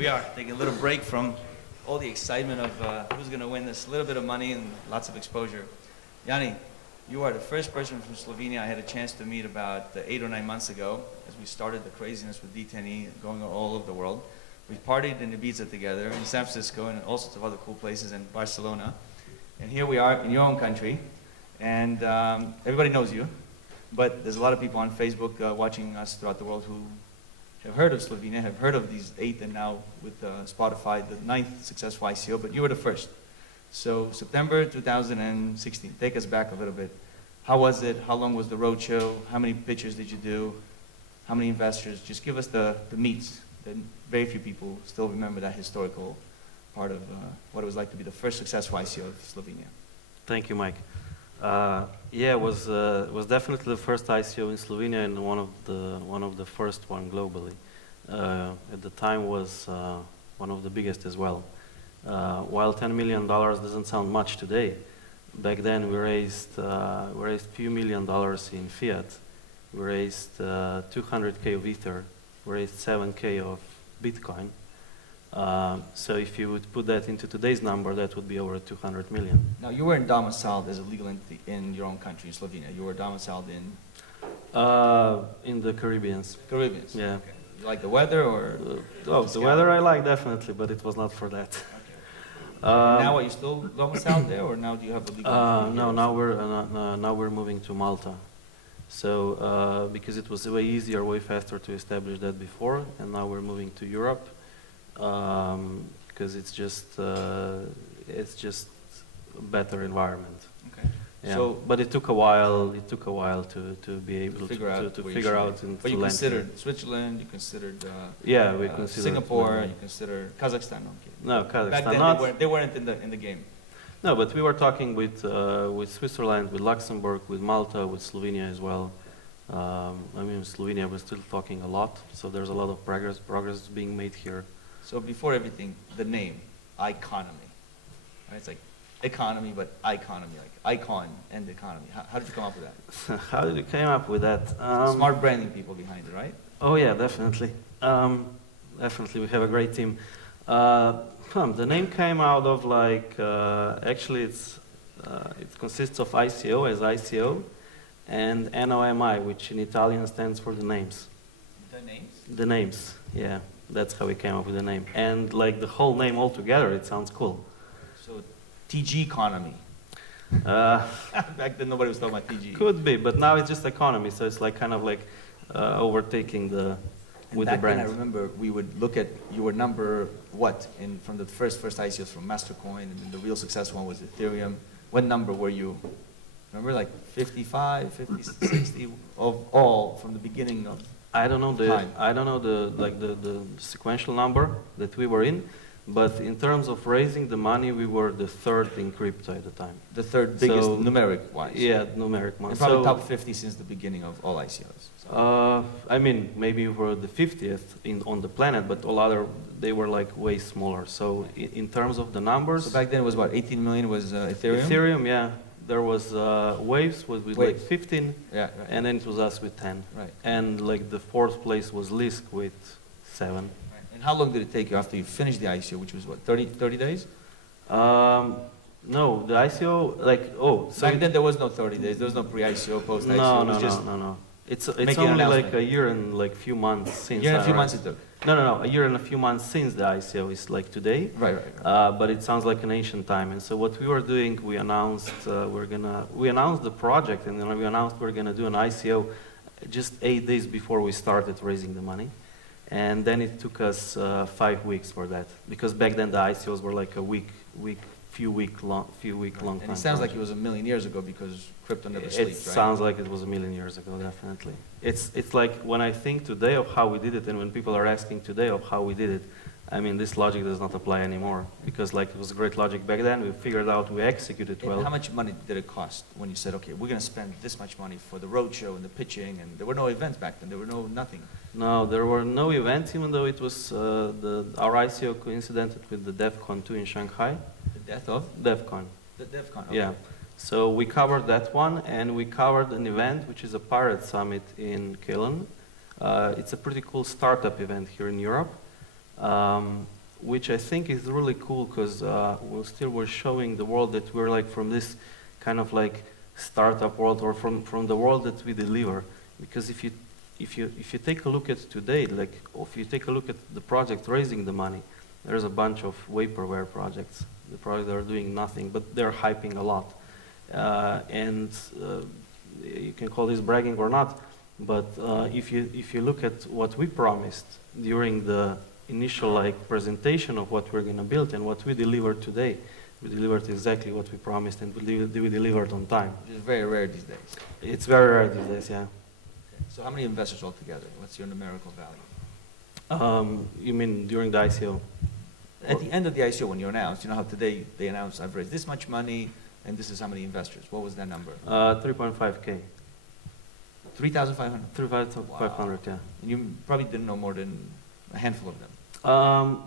we are, taking a little break from all the excitement of who's going to win this little bit of money and lots of exposure. Jani, you are the first person from Slovenia I had a chance to meet about 8 or 9 months ago as we started the craziness with d10e going all over the world. We partied in Ibiza together, in San Francisco, and all sorts of other cool places, in Barcelona. And here we are in your own country, and everybody knows you, but there's a lot of people on Facebook watching us throughout the world who have heard of Slovenia, have heard of these 8, and now with Spotify, the 9th successful ICO, but you were the first. So September 2016, take us back a little bit. How was it? How long was the roadshow? How many pitches did you do? How many investors? Just give us the meats. Very few people still remember that historical part of what it was like to be the first successful ICO of Slovenia. Thank you, Mike. Yeah, it was definitely the first ICO in Slovenia and one of the first one globally. At the time was one of the biggest as well. While $10 million doesn't sound much today, back then we raised few $1 million in fiat. We raised 200K of Ether. We raised 7K of Bitcoin. So if you would put that into today's number, that would be over 200 million. Now, you weren't domiciled as a legal entity in your own country, in Slovenia. You were domiciled in the Caribbean. Caribbean. Yeah. Okay. You like the weather, or? The weather I like, definitely, but it was not for that. Okay. Now are you still domiciled there, or now do you have a legal entity? No, now we're moving to Malta. So because it was way easier, way faster to establish that before, and now we're moving to Europe. Because it's just a better environment. Okay. Yeah. So, but it took a while. It took a while to be able to figure out and but to you land considered here. Switzerland. You considered yeah, we considered Singapore. You considered Kazakhstan. Okay. No, Kazakhstan. Back then not, they weren't in the game. No, but we were talking with Switzerland, with Luxembourg, with Malta, with Slovenia as well. I mean, Slovenia we're still talking a lot, so there's a lot of progress being made here. So before everything, the name, Iconomy. Right? It's like economy, but iconomy, like icon and economy. How did you come up with that? How did you come up with that? Smart branding people behind it, right? Oh yeah, definitely. Definitely, we have a great team. The name came out of like, actually it consists of ICO as ICO and NOMI, which in Italian stands for the names. The names? The names, yeah. That's how we came up with the name. And like the whole name altogether, it sounds cool. So TG economy. Back then nobody was talking about TG. Could be, but now it's just economy, so it's like kind of like overtaking the with the brand. Then I remember we would look at, you were number what from the first ICOs from Mastercoin, and then the real successful one was Ethereum. What number were you? Remember, like 55, 50, 60 of all from the beginning of. I don't know the sequential number that we were in, but in terms of raising the money, we were the 3rd in crypto at the time. The 3rd biggest numeric wise. Yeah, numeric one. And probably top 50 since the beginning of all ICOs. So. I mean, maybe we were the 50th on the planet, but all other, they were like way smaller. So in terms of the numbers. So back then it was what, 18 million was Ethereum? Ethereum, yeah. There was Waves with like 15, yeah, right. And then it was us with 10. Right. And like the 4th place was Lisk with 7. Right. And how long did it take you after you finished the ICO, which was what, 30 days? No, the ICO, like, so back then there was no 30 days, there was no pre-ICO, post-ICO. No. It's only like a year and like few months since. A year and a few months it took? No, a year and a few months since the ICO is like today. Right. But it sounds like an ancient time. And so what we were doing, we announced we announced the project, and then we announced we're gonna do an ICO just 8 days before we started raising the money. And then it took us 5 weeks for that, because back then the ICOs were like a few week long time. And it sounds like it was a million years ago, because crypto never sleeps, right? It sounds like it was a million years ago, definitely. It's like when I think today of how we did it, and when people are asking today of how we did it, I mean, this logic does not apply anymore, because like it was great logic back then. We figured out, we executed well. And how much money did it cost when you said, okay, we're going to spend this much money for the roadshow and the pitching, and there were no events back then, there were nothing? No, there were no events, even though it was our ICO coincided with the DevCon 2 in Shanghai. The death of? DevCon. The DevCon, okay. Yeah. So we covered that one, and we covered an event which is a Pirate Summit in Köln. It's a pretty cool startup event here in Europe. which I think is really cool because we're showing the world that we're like from this kind of like startup world or from the world that we deliver. Because if you take a look at today, like if you take a look at the project raising the money, there's a bunch of vaporware projects. The projects that are doing nothing, but they're hyping a lot. You can call this bragging or not, but if you look at what we promised during the initial like presentation of what we're going to build and what we delivered today, we delivered exactly what we promised, and we delivered on time. Which is very rare these days. It's very rare these days, yeah. Okay. So how many investors altogether? What's your numerical value? You mean during the ICO? At the end of the ICO, when you announced, you know how today they announced, I've raised this much money, and this is how many investors. What was that number? 3.5K. 3,500? 3,500, yeah. And you probably didn't know more than a handful of them.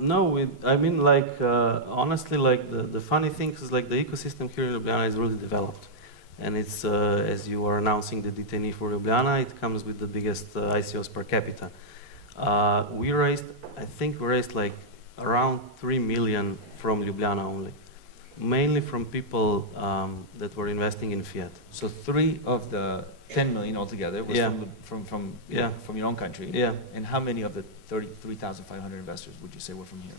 No, I mean, like, honestly, like, the funny thing is, like, the ecosystem here in Ljubljana is really developed. And it's, as you are announcing the d10e for Ljubljana, it comes with the biggest ICOs per capita. I think we raised, like, around 3 million from Ljubljana only. Mainly from people that were investing in fiat. So 3 of the 10 million altogether was from your own country. Yeah. And how many of the 33,500 investors would you say were from here?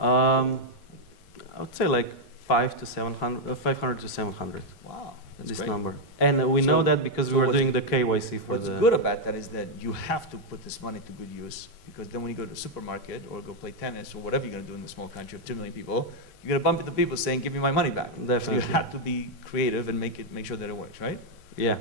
I would say like 500 to 700. Wow, that's this great. number. And we know that because we were doing the KYC for what's good about that is that you have to put this money to good use, because then when you go to a supermarket or go play tennis or whatever you're going to do in the small country of 2 million people, you're going to bump into people saying, give me my money back. Definitely. So you have to be creative and make sure that it works, right? Yeah.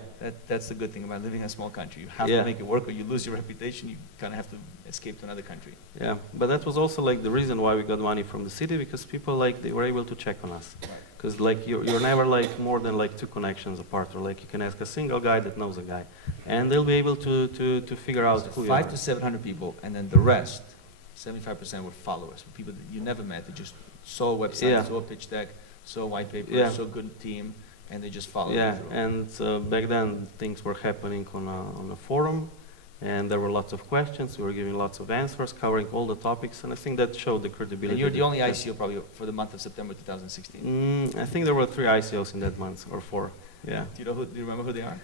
That's the good thing about living in a small country. You have to make it work, or you lose your reputation. You kind of have to escape to another country. Yeah, but that was also like the reason why we got money from the city, because people like they were able to check on us. Because like you're never like more than like 2 connections apart, or like you can ask a single guy that knows a guy, and they'll be able to figure out So who you are. 500 to 700 people, and then the rest, 75% were followers, people that you never met. They just saw a website, saw a pitch deck, saw a white paper, saw a good team, and they just followed. Yeah, and back then things were happening on a forum, and there were lots of questions. We were giving lots of answers, covering all the topics, and I think that showed the credibility. And you're the only ICO probably for the month of September 2016. I think there were 3 ICOs in that month, or 4. Yeah. Do you remember who they are?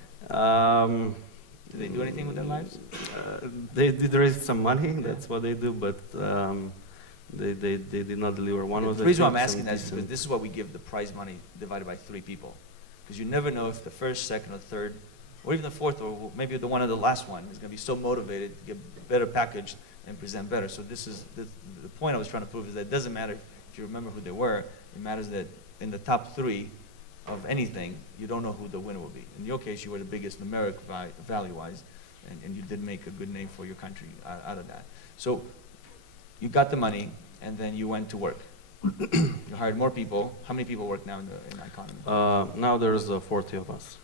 Did they do anything with their lives? They did raise some money. That's what they do, but they did not deliver. The reason why I'm asking that is because this is what we give the prize money divided by 3 people. Because you never know if the first, second, or third, or even the fourth, or maybe the one of the last one is going to be so motivated to get a better package and present better. So this is the point I was trying to prove, is that it doesn't matter if you remember who they were. It matters that in the top 3 of anything, you don't know who the winner will be. In your case, you were the biggest numeric value-wise, and you did make a good name for your country out of that. So you got the money, and then you went to work. You hired more people. How many people work now in the economy? Now there's 40 of us.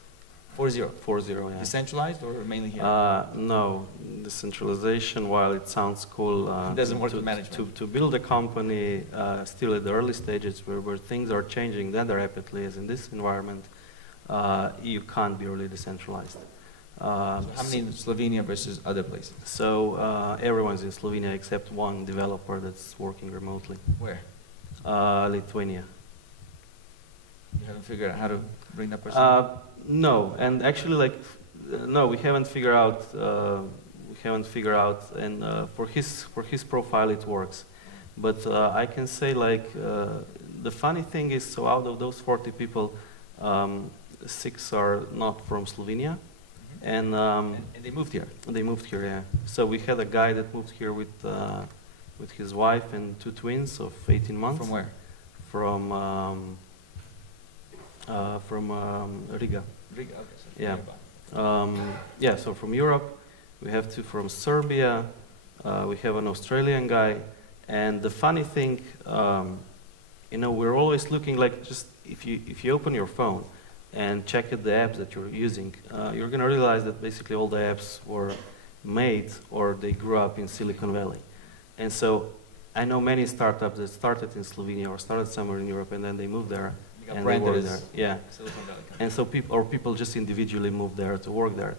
40? 40, yeah. Decentralized or mainly here? No, decentralization, while it sounds cool, it doesn't work with management. To build a company still at the early stages where things are changing that rapidly, as in this environment, you can't be really decentralized. So how many in Slovenia versus other places? So everyone's in Slovenia except one developer that's working remotely. Where? Lithuania. You haven't figured out how to bring that person? No, and actually, like, no, we haven't figured out. And for his profile, it works. But I can say, like, the funny thing is, so out of those 40 people, 6 are not from Slovenia, and they moved here. They moved here, yeah. So we had a guy that moved here with his wife and 2 twins of 18 months. From where? From Riga. Riga, okay. So yeah. Yeah, so from Europe. We have 2 from Serbia. We have an Australian guy. And the funny thing, we're always looking, like, just if you open your phone and check at the apps that you're using, you're going to realize that basically all the apps were made or they grew up in Silicon Valley. And so I know many startups that started in Slovenia or started somewhere in Europe, and then they moved there. And they work there. Yeah. And so people just individually moved there to work there.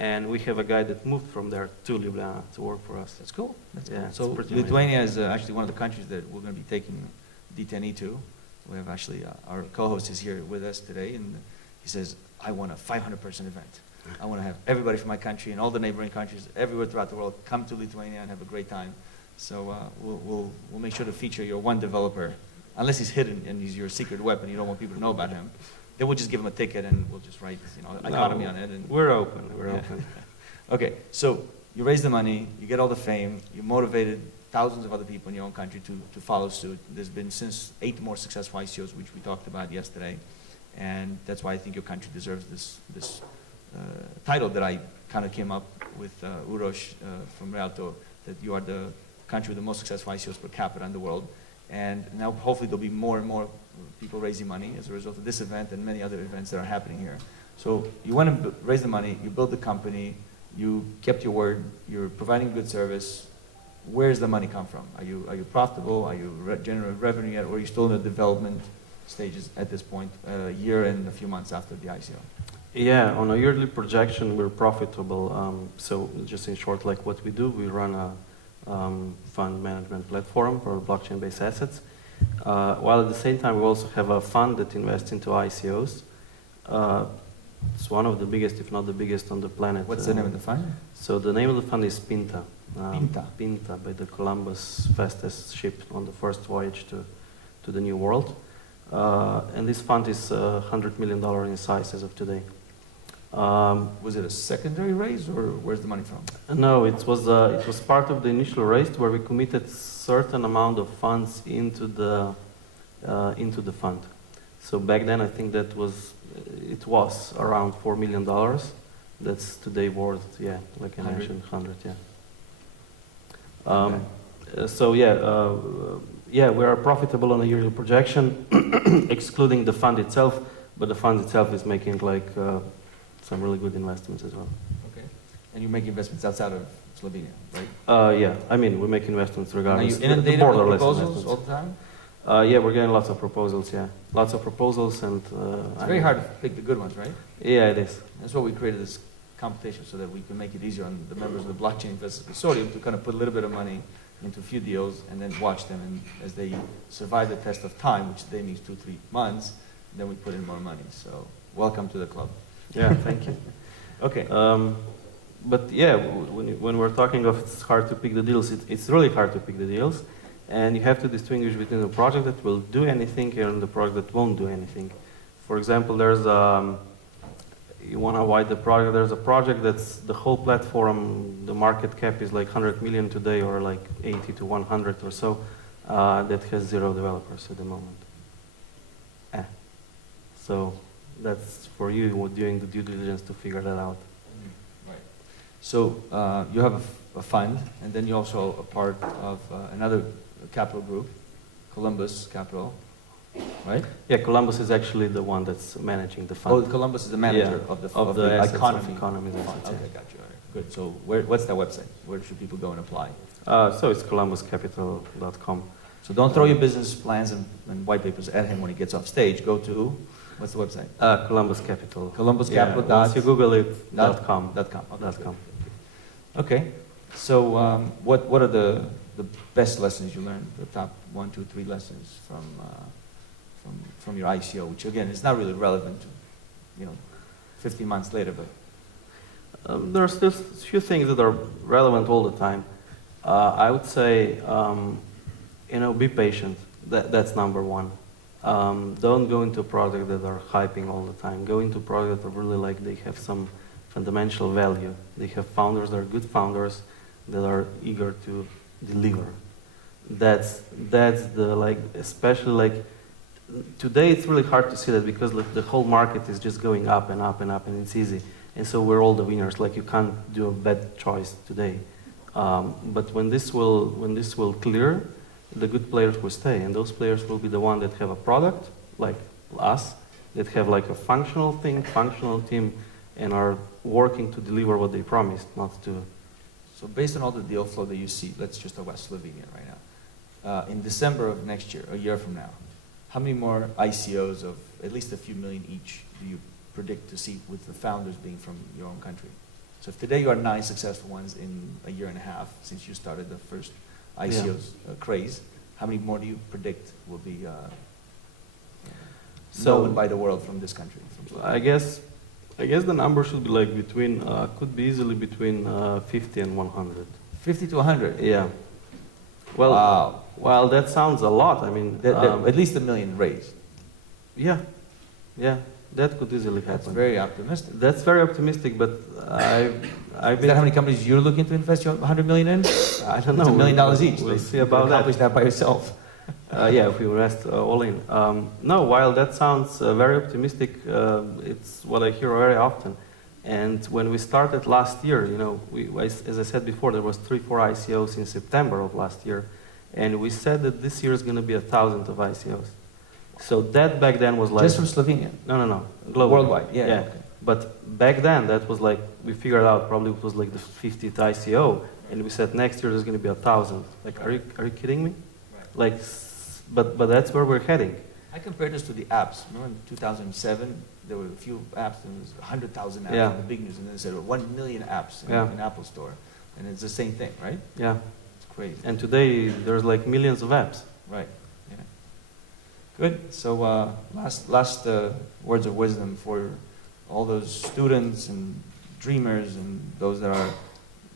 and we have a guy that moved from there to Ljubljana to work for us. That's cool. That's Yeah, cool. it's So pretty Lithuania is actually one of the countries that we're going to be taking d10e to. We have actually, our co-host is here with us today, and he says, I want a 500-person event. I want to have everybody from my country and all the neighboring countries everywhere throughout the world come to Lithuania and have a great time. So we'll make sure to feature your one developer, unless he's hidden and he's your secret weapon, you don't want people to know about him. Then we'll just give him a ticket and we'll just write, economy on it. And We're open, we're Yeah. open. Okay, so you raise the money, you get all the fame, you motivated thousands of other people in your own country to follow suit. There's been since 8 more successful ICOs, which we talked about yesterday, and that's why I think your country deserves this title that I kind of came up with Uroš from Realto, that you are the country with the most successful ICOs per capita in the world. And now hopefully there'll be more and more people raising money as a result of this event and many other events that are happening here. So you want to raise the money, you build the company, you kept your word, you're providing good service. Where's the money come from? Are you profitable? Are you generating revenue yet? Or are you still in the development stages at this point, a year and a few months after the ICO? Yeah, on a yearly projection, we're profitable. So just in short, like what we do, we run a fund management platform for blockchain-based assets. While at the same time, we also have a fund that invests into ICOs. It's one of the biggest, if not the biggest on the planet. What's the name of the fund? So the name of the fund is Pinta. Pinta. Pinta, by the Columbus fastest ship on the first voyage to the New World. And this fund is $100 million in size as of today. Was it a secondary raise, or where's the money from? No, it was part of the initial raise where we committed certain amount of funds into the fund. So back then, I think it was around $4 million. That's today worth, yeah, like I mentioned, 100, yeah. So yeah, we are profitable on a yearly projection, excluding the fund itself, but the fund itself is making like some really good investments as well. Okay. And you make investments outside of Slovenia, right? Yeah, I mean, we make investments regardless. Are you inundated with proposals all the time? Yeah, we're getting lots of proposals, yeah. Lots of proposals and... It's very hard to pick the good ones, right? Yeah, it is. That's why we created this competition, so that we can make it easier on the members of the blockchain investors consortium to kind of put a little bit of money into a few deals and then watch them, and as they survive the test of time, which today means 2-3 months, then we put in more money. So welcome to the club. Yeah, thank you. Okay. But yeah, when we're talking of it's hard to pick the deals, it's really hard to pick the deals, and you have to distinguish between a project that will do anything and the project that won't do anything. For example, there's you want to wide the project. There's a project that's the whole platform, the market cap is like 100 million today, or like 80 to 100 or so, that has 0 developers at the moment. So that's for you doing the due diligence to figure that out. Right. So you have a fund, and then you're also a part of another capital group, Columbus Capital, right? Yeah, Columbus is actually the one that's managing the fund. Oh, Columbus is the manager of the assets economy. of economy fund. assets, Okay, yeah. got you. All right. Good. So what's that website? Where should people go and apply? So it's columbuscapital.com. So don't throw your business plans and white papers at him when he gets off stage. Go to, what's the website? Columbus Capital. Columbus Yeah, Capital. once you Google it, .com. .com. Okay. .com. Okay. So what are the best lessons you learned? The top 1, 2, 3 lessons from your ICO, which again is not really relevant to 15 months later, but There are still a few things that are relevant all the time. I would say, be patient. That's number one. Don't go into projects that are hyping all the time. Go into projects that are really like they have some fundamental value. They have founders that are good founders that are eager to deliver. That's the especially today it's really hard to see that because the whole market is just going up and up and up, and it's easy. And so we're all the winners. You can't do a bad choice today. But when this will clear, the good players will stay, and those players will be the ones that have a product, like us, that have a functional team, and are working to deliver what they promised, not to. So based on all the deal flow that you see, let's just talk about Slovenia right now. In December of next year, a year from now, how many more ICOs of at least a few million each do you predict to see with the founders being from your own country? So if today you are 9 successful ones in a year and a half since you started the first ICO's craze, how many more do you predict will be known by the world from this country? I guess the number should be like between, could be easily between 50 and 100. 50 to 100? Yeah. Well, wow. Well, that sounds a lot. I mean, at least $1 million raised. Yeah, yeah, that could easily happen. That's very optimistic. That's very optimistic, but I've Is that how many companies you're looking to invest your $100 million in? I don't know. It's $1 million each. We'll see about that. Accomplish that by yourself. Yeah, if we invest all in. No, while that sounds very optimistic, it's what I hear very often. And when we started last year, you know, as I said before, there was 3-4 ICOs in September of last year, and we said that this year is going to be 1,000 of ICOs. So that back then was like... Just from Slovenia? No. Globally. Worldwide, yeah. Yeah. Okay. But back then, that was like, we figured out probably it was like the 50th ICO, and we said next year there's going to be 1,000. Like, are you kidding me? Right. Like, but that's where we're heading. I compared this to the apps. Remember in 2007, there were a few apps, and there was 100,000 apps Yeah. in the big news, and then they said 1 million apps in Apple Store. And it's the same thing, right? Yeah. It's crazy. And today, there's like millions of apps. Right. Yeah. Good. So last words of wisdom for all those students and dreamers and those that are,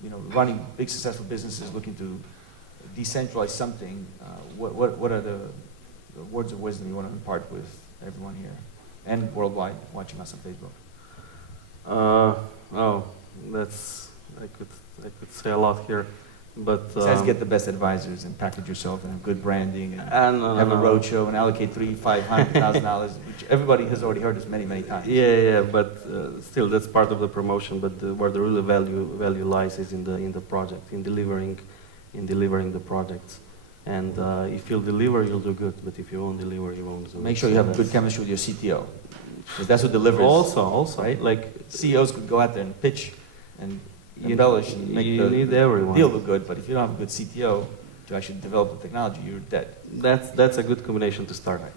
you know, running big successful businesses looking to decentralize something. What are the words of wisdom you want to impart with everyone here and worldwide watching us on Facebook? That's I could say a lot here, but Besides get the best advisors and package yourself and have good branding and have a roadshow and allocate $300,000-$500,000, which everybody has already heard this many times. Yeah, but still that's part of the promotion. But where the real value lies is in the project, in delivering the projects. And if you'll deliver, you'll do good. But if you won't deliver, you won't do. Make sure you have good chemistry with your CTO, because that's what delivers. Also, right? Like CEOs could go out there and pitch and embellish and make you need everyone. deal look good. But if you don't have a good CTO to actually develop the technology, you're dead. That's a good combination to start. Right.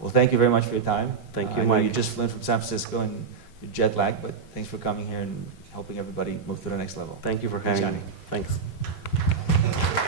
Well, thank you very much for your time. Thank you, I know Mike. you just flew in from San Francisco and you're jet lagged, but thanks for coming here and helping everybody move to the next level. Thank you for Thanks, having me. Jani. Thanks.